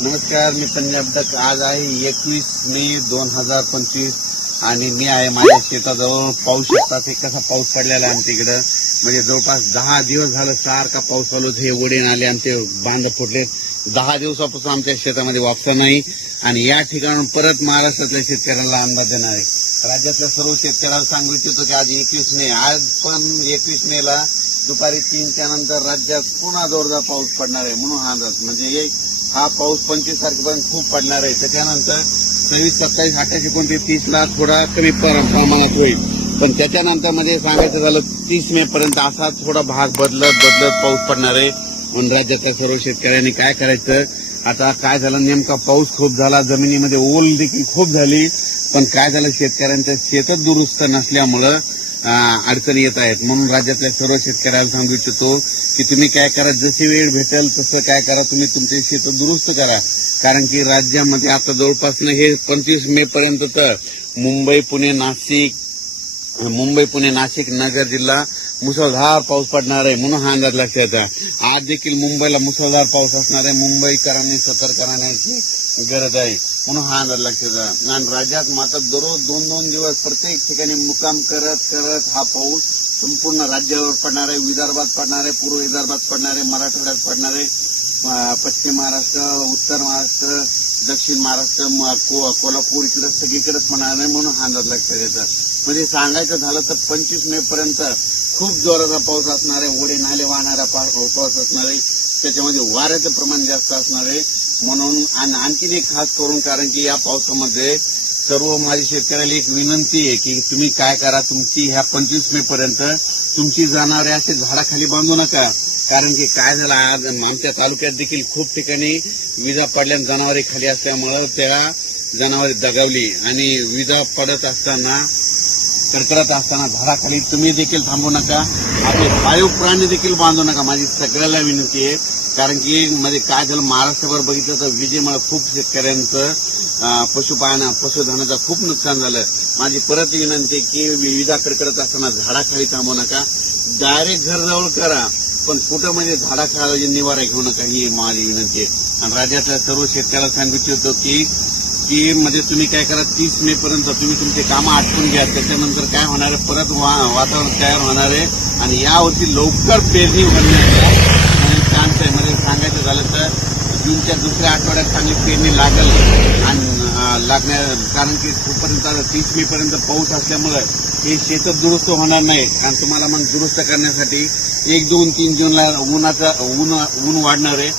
नमस्कार, मी पंजाब तक. आज आहे 21 मे 2025 आणि मी आहे माझ्या शेताजवळ. पाऊस शकता ते कसा पाऊस पडलेला आहे आमच्या इकडं. म्हणजे जवळपास 10 दिवस झालं सारखा पाऊस चालू. हे वडे आले आमचे बांध फुटले. 10 दिवसापासून आमच्या शेतामध्ये वापसा नाही आणि या ठिकाणून परत महाराष्ट्रातल्या शेतकऱ्यांना अंदाज देणार आहे. राज्यातल्या सर्व शेतकऱ्यांना सांगू इच्छितो की आज 21 मे, आज पण 21 मेला दुपारी 3च्या नंतर राज्यात पुन्हा जोरदार पाऊस पडणार आहे. म्हणून हा अंदाज म्हणजे हा पाऊस 25 तारखेपर्यंत खूप पडणार आहे. त्याच्यानंतर 26, 27, 28, 29, 30ला थोडा कमी प्रमाणात होईल. पण त्याच्यानंतर म्हणजे सांगायचं झालं 30 मे पर्यंत असा थोडा भाग बदलत पाऊस पडणार आहे. म्हणून राज्यातल्या सर्व शेतकऱ्यांनी काय करायचं, आता काय झालं नेमका पाऊस खूप झाला, जमिनीमध्ये ओल देखील खूप झाली. पण काय झालं, शेतकऱ्यांचं शेतच दुरुस्त नसल्यामुळं अडचणी येत आहेत. म्हणून राज्यातल्या सर्व शेतकऱ्यांना सांगू इच्छितो की तुम्ही काय करा, जशी वेळ भेटेल तसं काय करा, तुम्ही तुमचे शेत दुरुस्त करा. कारण की राज्यामध्ये आता जवळपास हे 25 मे पर्यंत तर मुंबई पुणे नाशिक नगर जिल्हा मुसळधार पाऊस पडणार आहे. म्हणून हा अंदाज लक्षात आहे. आज देखील मुंबईला मुसळधार पाऊस असणार आहे. मुंबईकरांनी सतर्क राहण्याची गरज आहे. म्हणून हा अंदाज लक्षात आहे. आणि राज्यात मात्र दररोज 2-2 दिवस प्रत्येक ठिकाणी मुक्काम करत हा पाऊस संपूर्ण राज्यावर पडणार आहे. विदर्भात पडणार आहे, पूर्व विदर्भात पडणार आहे, मराठवाड्यात पडणार आहे, पश्चिम महाराष्ट्र, उत्तर महाराष्ट्र, दक्षिण महाराष्ट्र, कोल्हापूर इकडे सगळीकडेच पडणार आहे. म्हणून हा अंदाज लक्षात येतात. म्हणजे सांगायचं झालं तर 25 मे पर्यंत खूप जोराचा पाऊस असणार आहे. ओढे नाले वाहणारा पाऊस असणार आहे. त्याच्यामध्ये वाऱ्याचं प्रमाण जास्त असणार आहे. म्हणून आणखीन एक खास करून, कारण की या पावसामध्ये सर्व माझ्या शेतकऱ्याला एक विनंती आहे की तुम्ही काय करा, तुमची ह्या 25 मे पर्यंत तुमची जनावरे असे झाडाखाली बांधू नका. कारण की काय झालं, आज आमच्या तालुक्यात देखील खूप ठिकाणी विजा पडल्या, जनावरे खाली असल्यामुळे त्या जनावरे दगावली आणि विजा पडत असताना कडकडत असताना झाडाखाली तुम्ही देखील थांबू नका. आपले पाळीव प्राणी देखील बांधू नका. माझी सगळ्याला विनंती आहे. कारण की म्हणजे काय झालं, महाराष्ट्रभर बघितलं तर विजेमुळे खूप शेतकऱ्यांचं पशुधनाचं खूप नुकसान झालं. माझी परत विनंती की विजा कडकडत असताना झाडाखाली थांबू नका. डायरेक्ट घर जवळ करा, पण कुठं म्हणजे झाडाखाली निवारा घेऊ नका, ही माझी विनंती आहे. आणि राज्यातल्या सर्व शेतकऱ्याला सांगू इच्छितो की म्हणजे तुम्ही काय करा, 30 मे पर्यंत तुम्ही तुमचे कामं आटपून घ्या. त्याच्यानंतर काय होणार आहे, परत वातावरण तयार होणार आहे आणि यावर्षी लवकर पेरणी करण्याचा चान्स आहे. म्हणजे सांगायचं झालं तर जूनच्या दुसऱ्या आठवड्यात चांगली पेरणी लागेल. आणि कारण की तोपर्यंत 30 मे पर्यंत पाऊस असल्यामुळे हे शेत दुरुस्त होणार नाही. कारण तुम्हाला मग दुरुस्त करण्यासाठी 1, 2, 3 जूनला ऊन वाढणार आहे.